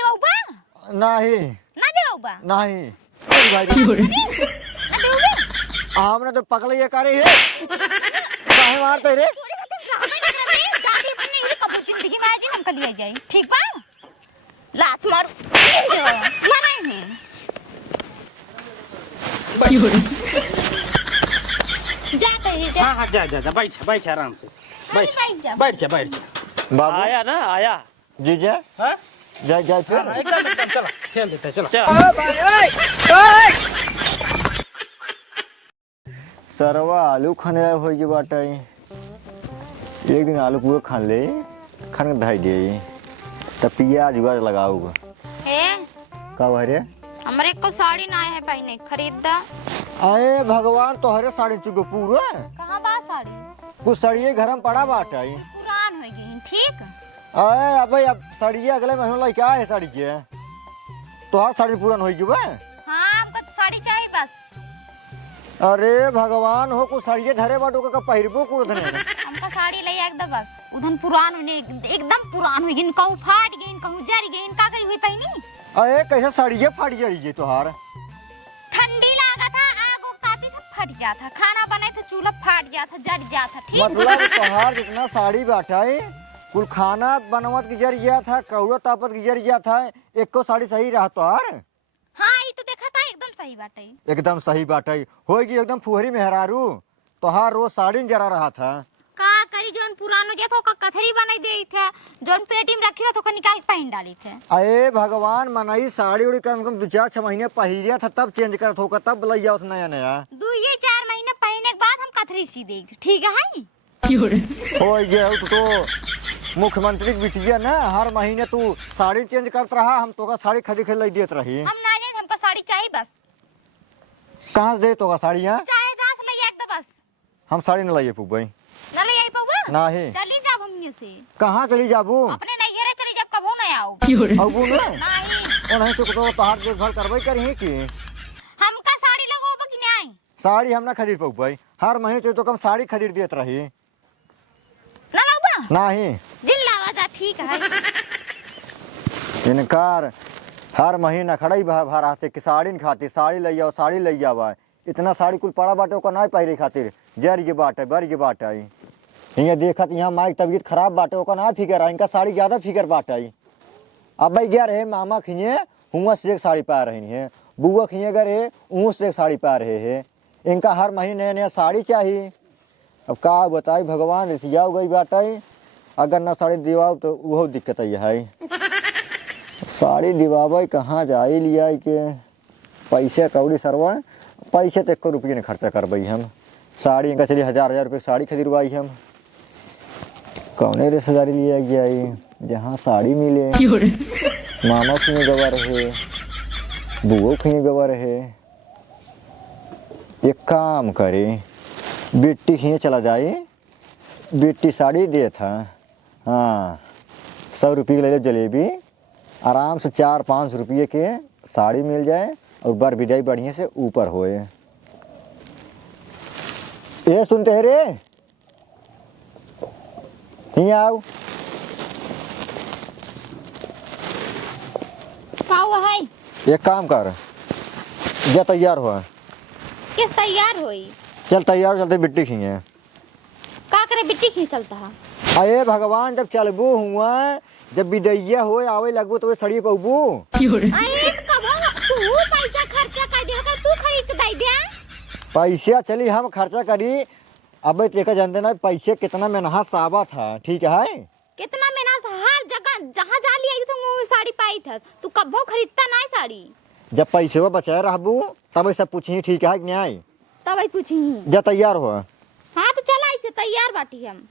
देऊ बा नहीं ना देऊ बा नहीं भाई ना देऊ बे हमने तो पकड़ लिया करे है काहे मारते रे गाड़ी बने ये कब जिंदगी में आज हम कलिया जाए ठीक बा लात मार माना है जाते ही जा हाँ जा जा जा बैठ आराम से बैठ जा बाबू आया ना आया जीजा हाँ जा जा फिर एकदम चलो खेल देते चलो सरवा आलू खाने हो जी बाटा एक दिन आलू पूरा खान ले खान के धाई दे तब प्याज व्याज लगाऊगा ए का रे हमरे को साड़ी ना है पहने खरीद दा अरे भगवान तोहरे साड़ी चुको पूरा कहां बा साड़ी कुछ साड़िये घर में पड़ा बाटा पुरान हो गई ठीक अरे अब साड़िये अगले महीने लाई क्या है साड़ी के तोहर साड़ी पुरान हो गई हां हमको तो साड़ी चाहिए बस अरे भगवान हो कुछ साड़िये धरे बाटो का पहिरबो कुछ धने हमका साड़ी ले एकदम बस उधन पुरान होने एकदम पुरान हो गई कहूं फाट गई कहूं जर गई का करी हुई पहनी अरे कैसे साड़िये फाट जाइए तोहार ठंडी लागा था आग उग तापी था फट जाता खाना बनाए तो चूल्हा फाट जाता जड़ जाता ठीक मतलब तोहार जितना साड़ी बाटा है कुल खाना बनवत की जर गया था कौड़ा तापत की जर गया था एक को साड़ी सही रहा तोहार हां ये तो देखा था एकदम सही बात है एकदम सही बाटा होगी एकदम फुहरी मेहरारू तोहार रोज साड़ी जरा रहा था का करी जोन पुरान हो गया था ओका कथरी बनाई देई थे जोन पेटी में रखी रहा तो ओका निकाल के पहन डाली थे अरे भगवान मनाई साड़ी उड़ी कम कम 2-4 महीने पहिरिया था तब चेंज करत होगा तब लइया उस नया नया 2-4 महीने पहने के बाद हम कथरी सी देई ठीक है हो गया तो मुख्यमंत्री की बिटिया ना हर महीने तू साड़ी चेंज करत रहा हम तो साड़ी खरीद लई देत रही हम ना जाए हमका साड़ी चाहिए बस कहां से दे तो साड़ी यहाँ चाहे जहां से ले एकदम बस हम साड़ी न लाइए पुबई ना ले आई पौवा नहीं चली जाब हम से कहाँ चली जाबू अपने नैहरे चली जाब कबो ना आओ अबू ना नहीं और नहीं तो पहाड़ देखभाल करवाई करी की हमका साड़ी लगाओ कि नहीं साड़ी हम ना खरीद पाऊ भाई हर महीने तो कम साड़ी खरीद देत रही ना लाऊबा नहीं दिल लावा जा ठीक है इनकार हर महीना खड़ाई भराते कि साड़ी नहीं खाती साड़ी लई आओ साड़ी लई आवा इतना साड़ी कुल पड़ा बाटे ओका नहीं पहले खातिर जर ये बाट है बर ये बाट है यहाँ देखत यहाँ माई तबीयत खराब बाटे ओका ना फिकर है इनका साड़ी ज्यादा फिकर बाट है अब भाई गया रहे मामा खिए हुआ से एक साड़ी पा रही है बुआ खिए गए रहे ऊँ से एक साड़ी पा रहे है इनका हर महीने नया नया साड़ी चाहिए अब का बताई भगवान रिसिया गई बाटे अगर ना साड़ी दिवाओ तो वो दिक्कत है साड़ी दिवावे कहाँ जाए लिया के पैसे कौड़ी सरवा पैसे तो 1 रुपये ने खर्चा करवाई हम साड़ी इनका चलिए 1000 रुपये साड़ी खरीदवाई हम कौने रिश्तेदारी लिया गया जहाँ साड़ी मिले मामा खिए गवा रहे बुओ खिए गवा रहे एक काम करे बेटी खिए चला जाए बेटी साड़ी दे था हाँ 100 रुपये की ले लो जलेबी आराम से 4-5 रुपये के साड़ी मिल जाए और बर बिजाई बढ़िया से ऊपर होए ये सुनते हैं रे यहाँ आओ का हुआ है एक काम कर जा तैयार हुआ किस तैयार होई चल तैयार चलते बिट्टी खिए का करे बिट्टी खी चलता है अरे भगवान जब चलबू हुआ जब विदैया हो आवे लगबू तो सड़ी पबू अरे कबो तू पैसा खर्चा कर दे का तू खरीद के दे दे पैसा चली हम खर्चा करी अब तेका जानते ना पैसे कितना मेहनत साबा था ठीक है कितना मेहनत हर जगह जहाँ जा लिया तो वो साड़ी पाई था तू कबो खरीदता ना साड़ी जब पैसे बचाए रहबू तब सब पूछी ठीक है न्याय तब आई पूछी जा तैयार हो हाँ तो चला इसे तैयार बाटी हम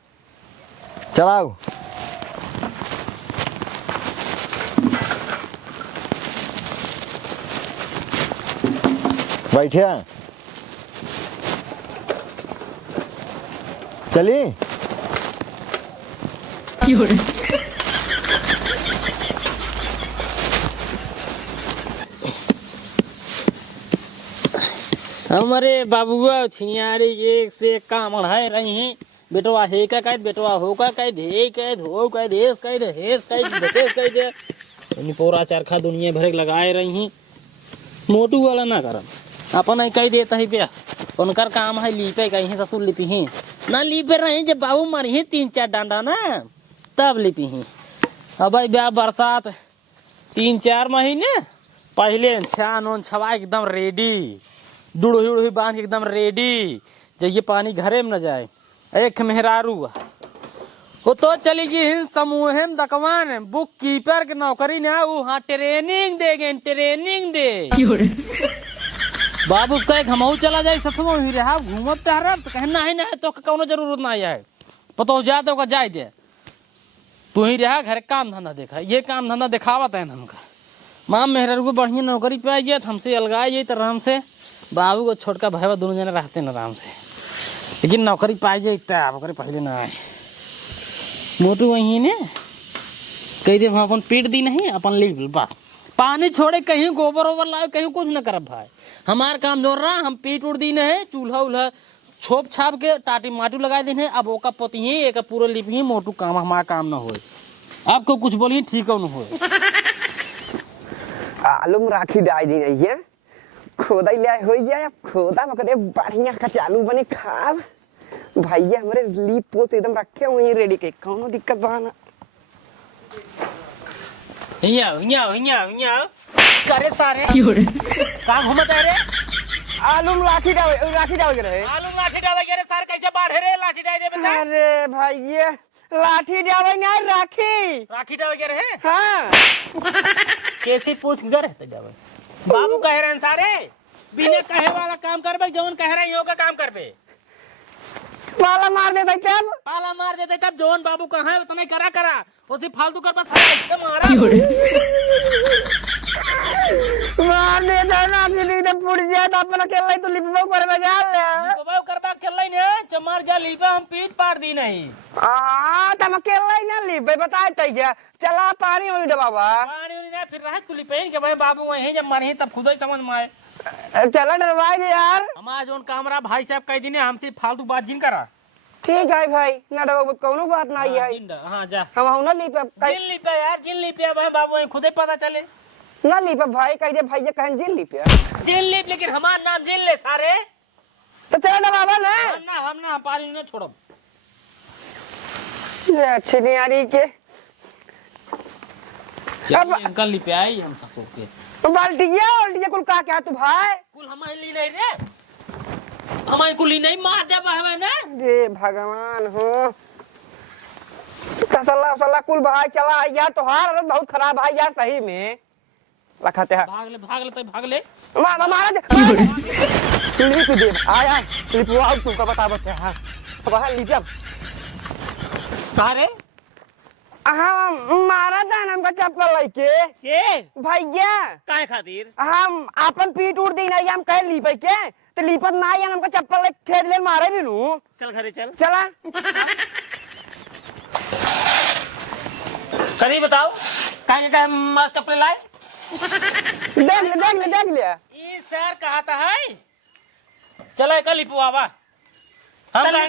चलाओ बैठे चली हमारे बाबुआ छिनियारी एक से एक काम है रही हैं बेटवा हे का कह बेटवा हो का कह दे कह धो कह देश कह दे हेस कह देश कह दे निपोरा चरखा दुनिया भर के लगाए रही ही मोटू वाला ना करम अपन ही कही देता ही पे उनकर काम है लीपे कहीं ससुर लिपी ही ना लीपे रहे जब बाबू मारी ही 3-4 डांडा ना तब लिपी ही। अब भाई ब्याह बरसात 3-4 महीने पहले छान उन छवा एकदम रेडी डुड़ही उड़ही बांध के एकदम रेडी जब पानी घरे में न जाए। एक मेहरारू वो तो चली गई समूह में दकवान बुक कीपर के नौकरी ना वो हाँ ट्रेनिंग देंगे ट्रेनिंग दे बाबू कहे हमहू चला जाए सतमो ही रहा घूमत टहरत तो कहना है ना तो कौनो जरूरत ना है पतो जा तो जाए दे तू ही रहा घर काम धंधा देखा ये काम धंधा दिखावत है हमका माँ मेहरारू को बढ़िया नौकरी पाई जाए हमसे अलगाए जाए तो आराम से बाबू को छोटका भाई दोनों जने रहते न आराम से लेकिन नौकरी पाई जाए तब पहले ना आए मोटू वही ने कही दे हम अपन पीट दी नहीं अपन लिख बस पानी छोड़े कहीं गोबर ओबर लाए कहीं कुछ न करब भाई हमार काम जोर रहा हम पीट उड़ दी नहीं चूल्हा उल्हा छोप छाप के टाटी माटू लगा दी अब ओका पति ही एक पूरा लिप ही मोटू काम हमारा काम ना हो आपको कुछ बोलिए ठीक न हो आलू में राखी डाल दी नहीं है खोदा ले हो जाए खोदा पकड़े बढ़िया कचालू बने खाब भैया हमारे लीप पोत एकदम रखे वहीं रेडी के कौनो दिक्कत बहाना करे सारे कहाँ घूमत है रे आलू में राखी डाल के रहे आलू में लाठी डाले रे सार कैसे बाढ़े रे लाठी डाल दे बता अरे भैया लाठी डाले ना राखी डाल के रहे हाँ कैसे पूछ कर रहते जावे बाबू कह रहे हैं सारे बिना कहे वाला काम करबे जवन कह रहे हो का काम करबे पाला मार देता तब पाला मार देते तब जवन बाबू कहा है उतना करा करा उसे फालतू कर बस ऐसे मारा मार देता ना फिर तो पुड़ जाए तो अपन अकेला ही तो लिपबो कर बजा ले लिपबो करबा अकेला ही ने चमार जा लिपे हम पीट पार दी नहीं तम अकेला ही ना लिपे बताए तई क्या चला पानी होई दे बाबा पानी नहीं फिर रहे तू लिपेन के भाई बाबू वहीं जब मारे तब खुद ही समझ में आए चला डरवाए दे यार हमारा जोन कामरा भाई साहब कह दी ने हमसे फालतू बात जिन करा ठीक है भाई ना डरो कोनो बात ना है हां जा हम हूं ना लिपे जिन लिपे भाई बाबू वहीं खुद ही पता चले ना लिपे भाई कह दे भैया कहन जिन लिपे जिन लिप लेकिन हमार नाम जिन ले सारे तो चला ना बाबा ना हम ना पानी न छोड़ब ये अच्छी नहीं आ रही के अब अंकल लिपे आई हम ससुर के बाल्टिया कुल का क्या तू भाई कुल हमारे ली नहीं रे हमारे कुली नहीं मार दे भाई ना ये भगवान हो कसला कुल भाई चला यार तो हार बहुत खराब है यार सही में रखाते हैं भाग ले मारा लिप दे आया लिप वो तू का बता बच्चा हां बाहर लिप अब कहां रे मारा था हमका चप्पल लेके के भैया काहे खातिर हम अपन पीट उड़ दी नहीं हम कह लीपे के तो लीपत ना आई हमका चप्पल ले खेत ले मारे भी लू चल घरे चल चला कहीं बताओ काहे का चप्पल लाए देख ले ई सर कहता है चला कल लिपवावा हम काहे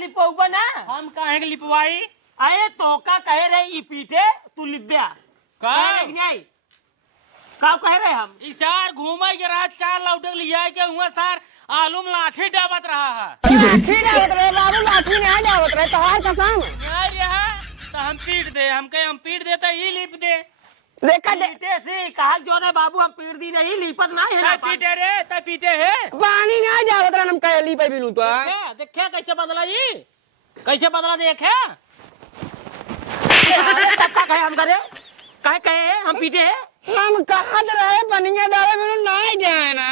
लिपवाई ना हम काहे लिपवाई आए तो का कह रहे ई पीटे तू लिब्या का नहीं का कह रहे हम ई सार घूमे के रात 4 लौटक लिया के हुआ सार आलू में लाठी डाबत रहा है लाठी डाबत रहे बाबू लाठी नहीं डाबत रहे तो हार कसम नहीं रहा तो हम पीट देता ई लिप दे देखा पीटे से कहा जो ना बाबू हम पीट दी नहीं लिपत ना है ना पीटे रे त पीटे है पानी नहीं डाबत रहे हम कह लीपे बिनु तो देखे कैसे बदला जी कैसे बदला देखे कहे हम करे कहे हम पीटे हम कहा रहे बनिया डाले बिनु नहीं जाए ना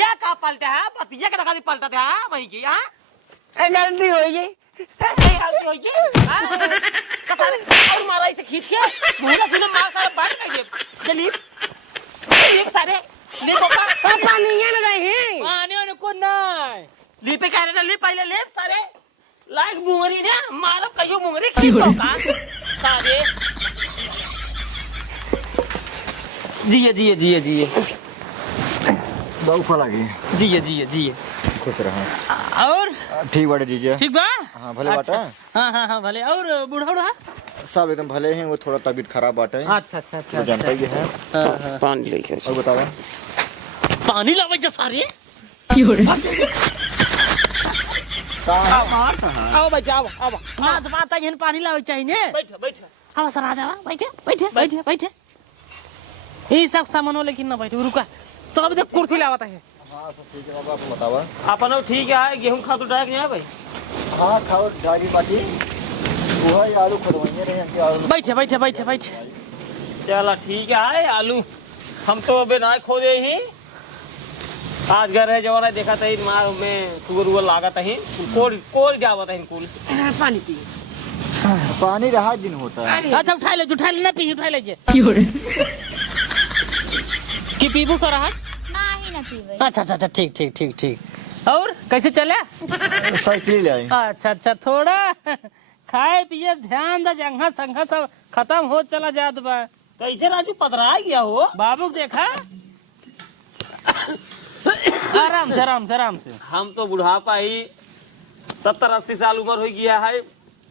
ये का पलटा है पतिया के दखा पलटा था वही की हां गलती होगी और मारा इसे खींच के मुंह से मार सारा बाहर कर दे चलिए सारे ले बाबा पापा नहीं ना नहीं आने को नहीं ले पे कह रहे ले पहले ले सारे लाइक मुंगरी ने मारा कहियो मुंगरी खींच का सारे जिए बहुत फल लगी जिए खुश रहो और ठीक बड़े दीजिए ठीक बा हाँ भले बाटा हाँ भले और बूढ़ा सब एकदम भले हैं, वो थोड़ा तबीयत खराब बाटे अच्छा अच्छा अच्छा तो जानता ही है। हाँ। पानी लेके और बतावा पानी लावे जा सारे मारता है। आओ बैठ आओ आओ ना तो बात है पानी लावे चाहिए ने बैठ बैठ आओ सर आ जावा बैठे बैठे बैठे बैठे ये सब सामान लेकिन ना बैठे रुका तो अभी तक कुर्सी लावता है। हाँ सब ठीक है बाबा, आप बतावा। अपन ठीक है गेहूं खा तो डाक नहीं है भाई। हाँ खाओ डाली बाटी वो है आलू खदवाइए रहे हैं कि आलू बैठे बैठे बैठे बैठे चला ठीक है आलू हम तो अबे ना खो दे ही आज घर है जवाना देखा था मार में सुगर उगर लागत है कोल कोल जावत है कुल पानी पी पानी रहा दिन होता है। अच्छा उठा ले ना पी उठा ले जे की पीबू सर है नहीं ना पीवे। अच्छा अच्छा अच्छा ठीक ठीक ठीक ठीक और कैसे चले साइकिल ले आई। अच्छा अच्छा थोड़ा खाए पिए ध्यान दा जंघा संघा सब खत्म हो चला जात बा कैसे राजू पतरा गया हो बाबू देखा आराम से आराम से आराम से हम तो बुढ़ापा ही 70-80 साल उम्र हो गया है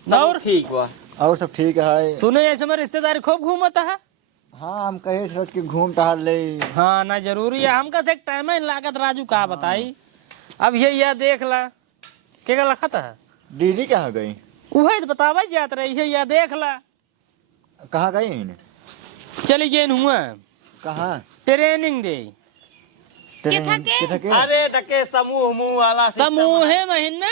और ठीक हुआ और सब ठीक है। सुने ऐसे में रिश्तेदारी खूब घूमता है। हाँ हम कहे सोच के घूम टहल ले। हाँ ना जरूरी है हमका से टाइम ही लागत राजू का बताई अब ये देख ला क्या लखत है दीदी कहाँ गई? वही तो बतावा जात रही है या देख ला कहाँ गई? चली गई हुआ कहाँ? ट्रेनिंग दे के? अरे तके समूह वाला समूह है महीना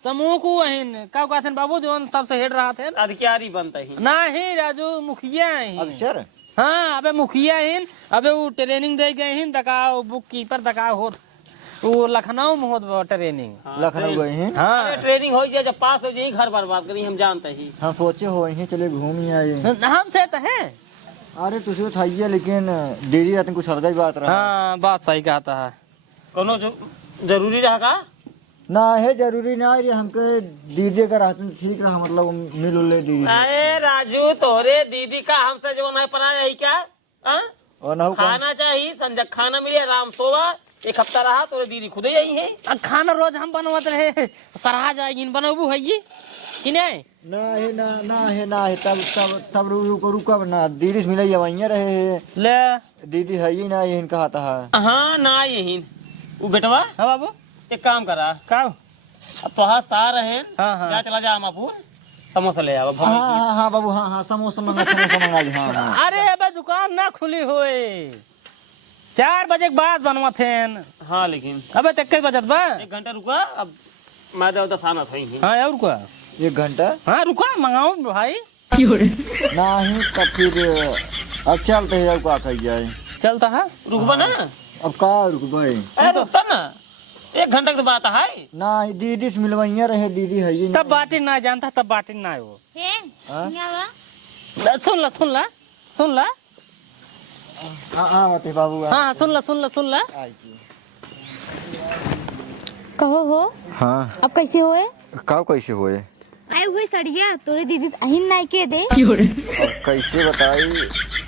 समूह को वहीन का कहते बाबू जो सबसे हेड रहा थे अधिकारी बनता ही नहीं राजू मुखिया ही अफसर? हाँ अबे मुखिया हिन अबे वो ट्रेनिंग दे गए हिन दकाओ बुक कीपर दकाओ होत वो लखनऊ में होत बा ट्रेनिंग लखनऊ गई हैं? हाँ ट्रेनिंग हो जाए जब पास हो जाए घर बर्बाद करी हम जानते ही हम सोचे हो हैं चले घूम ही आए। हम से तो है अरे तुझे तो था लेकिन दीदी रात कुछ अलग ही बात रहा। हाँ बात सही कहता है कोनो जरूरी रहा का ना है जरूरी ना है हमके दीदी का रहते ठीक रहा मतलब मिल ले दीदी। अरे राजू तोरे दीदी का हमसे जो नहीं पना यही क्या हाँ? और ना खाना चाहिए संजय खाना मिले आराम सोवा एक हफ्ता रहा तोरे दीदी खुद यही है खाना रोज हम बनवत रहे सराहा जाएगी बनबू है ये कि नहीं ना है तब रुकब ना दीदी से मिले वहीं रहे है ले दीदी है ही ना यही कहता है। हाँ ना यही वो बेटवा हाँ बाबू एक काम करा का अब तो हाँ सार है हाँ। जा चला जा अमापुर समोसा ले आओ हाँ बाबू हाँ समोसा मंगा दी। हाँ अरे अबे दुकान ना खुली हुए 4 बजे के बाद बनवा थे हाँ लेकिन अबे तक के बजत बा 1 घंटा रुका अब मैं दो दसाना था ही हाँ और क्या 1 घंटा हाँ रुका मंगाओ भाई नहीं तब फिर अब चलते है अब क्या कही जाए चलता है रुकबा ना अब का रुकबे अरे रुकता ना 1 घंटा की बात है ना दीदी से मिलवाइया रहे दीदी है ही तब बाटी ना जानता तब बाटी ना हो हे हाँ? क्या सुन ला हाँ मते बाबू हाँ सुन ला कहो हो हाँ अब कैसे होए का कैसे हुए आए हुए सड़िया तोरे दीदी अहिन नहीं के दे अब कैसे बताई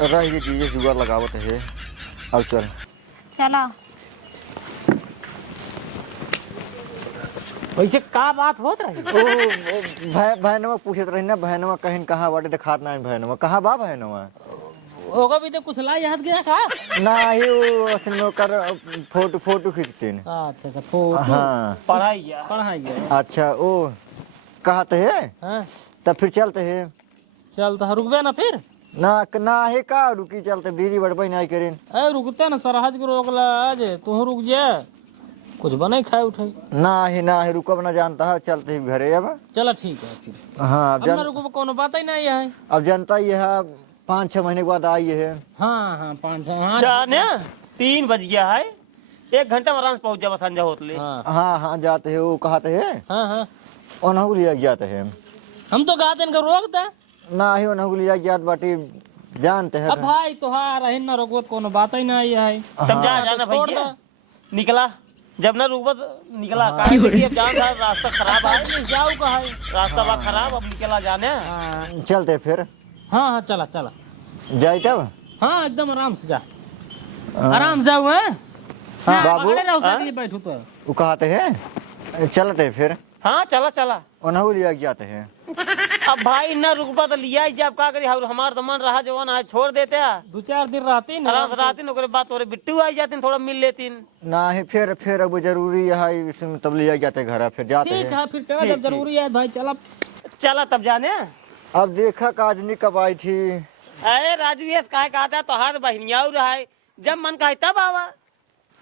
रह ये दीदी जुगाड़ लगावत है। अब चल चला वैसे का बात होत रही ओ बहनवा पूछत रही ना बहनवा कहीं कहाँ बाटे दिखात ना बहनवा कहाँ बा बहनवा होगा भी तो कुछ ला याद गया का ना ही वो असल में कर फोटो खींचते हैं। अच्छा अच्छा फोटो हाँ पढ़ाई अच्छा ओ कहते है हाँ तब फिर चलते है चल तो रुकबे ना फिर ना है का रुकी चलते दीदी बड़पाई नहीं करें ए रुकते ना सरहज के रोकला आज तू रुक जा कुछ बने खाए उठाई ना है रुकब ना जानता है चलते ही घरे अब चलो ठीक है फिर हाँ अब ना रुको कोनो बात ही नहीं है अब जनता ये है 5-6 महीने के बाद आई है। हाँ 5 हाँ जाने 3 बज गया है 1 घंटा में आराम से पहुंच जावा संजय होतले हाँ जाते है वो कहते है हाँ ओनहु लिया जाते है हम तो गाते इनका रोकता ना ही ओनहु लिया जात बाटी जानते है अब भाई तुहार रही ना रोकत कोनो बात ही नहीं है तब जाना भैया निकला जब ना रुकबत निकला अब जान रास्ता खराब है जाऊ का है रास्ता बा खराब अब निकला जाने चलते फिर हाँ चला जाए तब हाँ एकदम आराम से जा आराम जाओ है हाँ बाबू बैठू तो वो कहते है चलते फिर हाँ चला ओनहु लिया जाते है। अब भाई ना रुकबा तो लिया ही जब का करी हमार तो मन रहा जवान है छोड़ देते हैं 2-4 दिन रहती न आराम से राती ओकरे बाद तोरे बिट्टू आई जाती थोड़ा मिल लेती नहीं फिर अब जरूरी है इसमें तब लिया जाते घर फिर जाते ठीक हैं। है फिर चला जब जरूरी है भाई चला। चला तब जाने। अब देखा काजनी कब आई थी। अरे राजवीर का कहता है तो हर बहनिया रहा है जब मन का है तब आवा।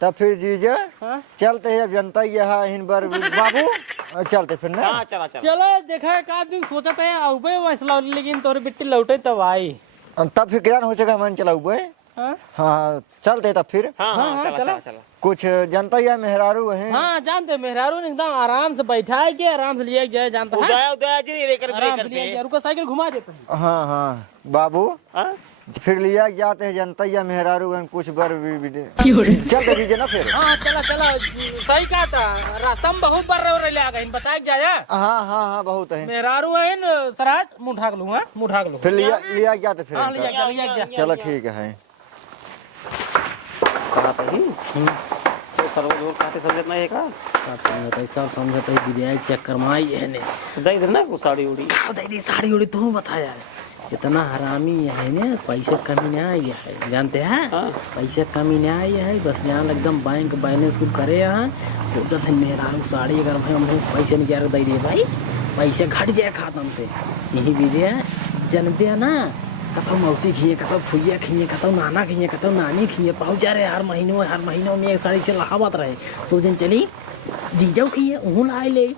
तब फिर जीजा हाँ? चलते है अब जनता ही है इन बार बाबू चलते फिर ना। हाँ चला चला चलो देखा एक आध दिन सोचा था आऊबे वैसला लेकिन तोरे बिट्टी लौटे तब आई। तब फिर क्या हो सका मन चलाऊ बे। हाँ हाँ चलते तब फिर हाँ हाँ, हाँ चला चला। चला चला। कुछ जनता ही है मेहरारू है। हाँ जानते मेहरारू ने एकदम आराम से बैठा के आराम से लिया जाए जानता है उदया उदया जी लेकर आराम से ब्रेकर लिया पे। जाए रुको साइकिल घुमा देते हैं। हाँ हाँ बाबू हाँ? फिर लिया जाते हैं जनता या मेहरारू हैं कुछ बर चलते दीजिए ना फिर। हाँ चला चला सही कहा था रास्ता में बहुत बार रह ले आ गए बताया जाया। हाँ हाँ हाँ बहुत है। मेहरारू है न सराज मुँह ढाक लूँ हाँ मुँह ढाक लूँ। फिर लिया जाते फिर हाँ इनका। लिया जा चलो ठीक है। कहा था ही तो सर्वजोर खाते समझत नहीं है का सब समझता है विद्यालय चक्कर में आई है ने दई देना को साड़ी उड़ी दीदी साड़ी उड़ी तू बताया इतना हरामी है ने पैसे कमी नहीं आई है जानते हैं। हाँ। पैसे कमी नहीं आई है बस यहाँ एकदम बैंक बैलेंस को करे यहाँ सोचते थे मेरा साड़ी अगर भाई हमने पैसे नहीं क्या दे दिए भाई पैसे घट जाए खातम से यही विधि जनबे ना कतौ मौसी खिए कतौ फुइया खिए कतौ नाना खिए कतौ नानी खिए पहुँच जा रहे हर महीनों में एक साड़ी से लहावत रहे सोचन चली जीजो खिए उहूँ ला ले।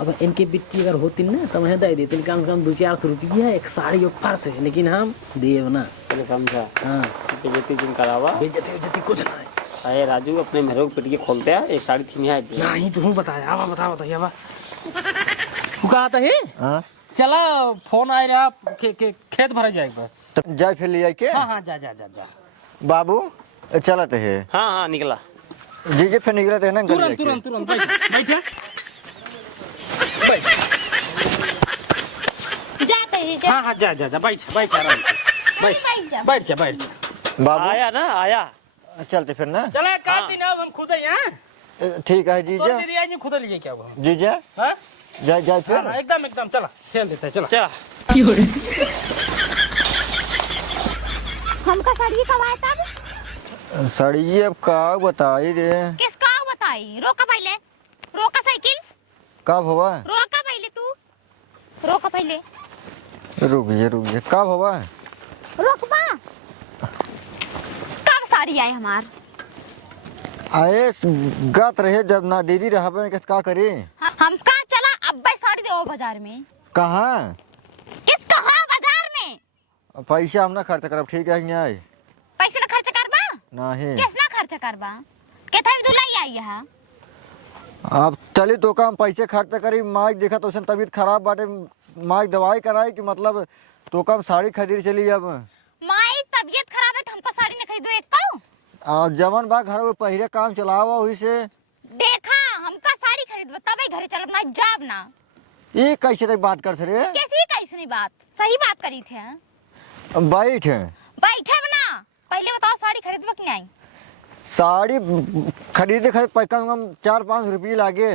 अब इनके बिट्टी अगर होती ना तो मैं दे देती कम से कम 200-400 रुपया एक साड़ी ऊपर से लेकिन हम देव ना। पहले समझा हाँ बेइज्जती जिन करावा बेइज्जती कुछ ना है। अरे राजू अपने मेहरों की पिटिए खोलते हैं एक साड़ी थी है नहीं तू बताया आवा बताइए आवा तू कहा था हे हाँ चला फोन आए रहा खेत भरा जाएगा। तो जाए फिर लिया के। हाँ हाँ जा जा जा जा बाबू चलते है। हाँ हाँ निकला जीजे फिर निकलते है ना घर तुरंत लेके। तुरंत तुरंत बैठ जाते ही जा हाँ हाँ जा जा जा बैठ आराम से बैठ जा बाबू आया ना आया चलते फिर ना। चला काट दिन अब हम खुद ही हैं ठीक है तो जीजा दीदी आज खुद लिए क्या हुआ जीजा हाँ जाए फिर। हाँ, एकदम चला खेल देते हैं चला चला हमका साड़ी कब आया तब साड़ी अब का बताई रे। किसका बताई रोका पहले रोका साइकिल कब हुआ रोका पहले तू रोका पहले रुक जे कब हुआ रोकबा कब साड़ी आई हमार आए गत रहे जब ना दीदी रहा का करी। हम कहाँ चला अब साड़ी दे बाजार में कहाँ किस कहाँ बाजार में पैसा हम ना खर्च करब ठीक है नहीं पैसे ना खर्च करबा नहीं किस ना खर्च करबा केथा दुलाई आई है। अब चली तो काम पैसे खर्च करी माइक देखा तो उसने तबीयत खराब बाटे माइक दवाई कराई कि मतलब तो कम साड़ी खरीद चली अब। माई तबीयत खराब है तो हमको साड़ी ना खरीदो एक को जवन बा घर में पहले काम चलावा वही से देखा हमका साड़ी खरीदबा तबे घरे चलब ना जाब ना। ये कैसे तक बात कर रे कैसी कैसी बात सही बात करी थे बैठ बैठे ना पहले बताओ साड़ी खरीदबा कि नहीं। साड़ी खरीदे कम 4-5 रुपये लागे।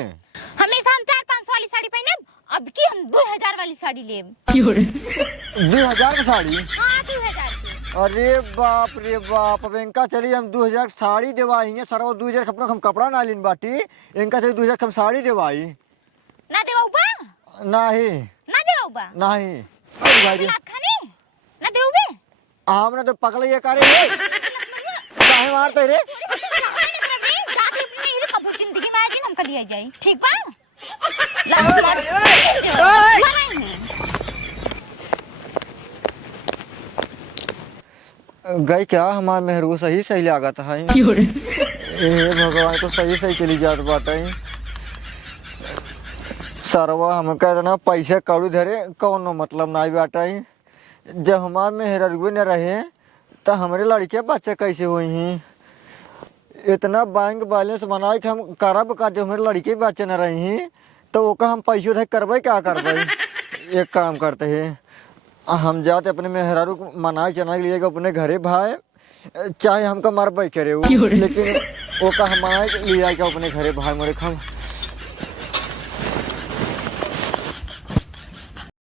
हमेशा हम 400-500 वाली साड़ी पहने अब की हम 2000 वाली साड़ी लेब 2000 की साड़ी। हाँ 2000 की। अरे बाप अब इनका चली हम 2000 साड़ी देवाई है सर 2000 अपना हम कपड़ा ना लीन बाटी इनका चली 2000 हम साड़ी देवाई ना देऊ बा नहीं ना देऊ बा नहीं भाई ना खाने ना देऊ बे हमने तो पकड़ ये करे काहे मारते रे जाके अपनी ही कब जिंदगी में आज हम कर लिया जाए ठीक बा लात मार गई क्या हमारे मेहरू सही लागत है। ए भगवान तो सही चली जात बात है सरवा हम कहना पैसे कौड़ी धरे कौनो मतलब ना बाटा है जब हमारे मेहरुए न रहे तो हमारे लड़के बच्चे कैसे हुई हैं इतना बैंक बैलेंस बनाए कि हम करब का जब हमारे लड़के बच्चे न रही हैं तो वो का हम पैसे उधर करबे क्या करबे। एक काम करते हैं हम जाते अपने मेहरारू को मनाए चना लिए अपने घरे भाई चाहे हमका मरबे करे वो लेकिन वो का हम मनाए लिया अपने घरे भाई मोरे हम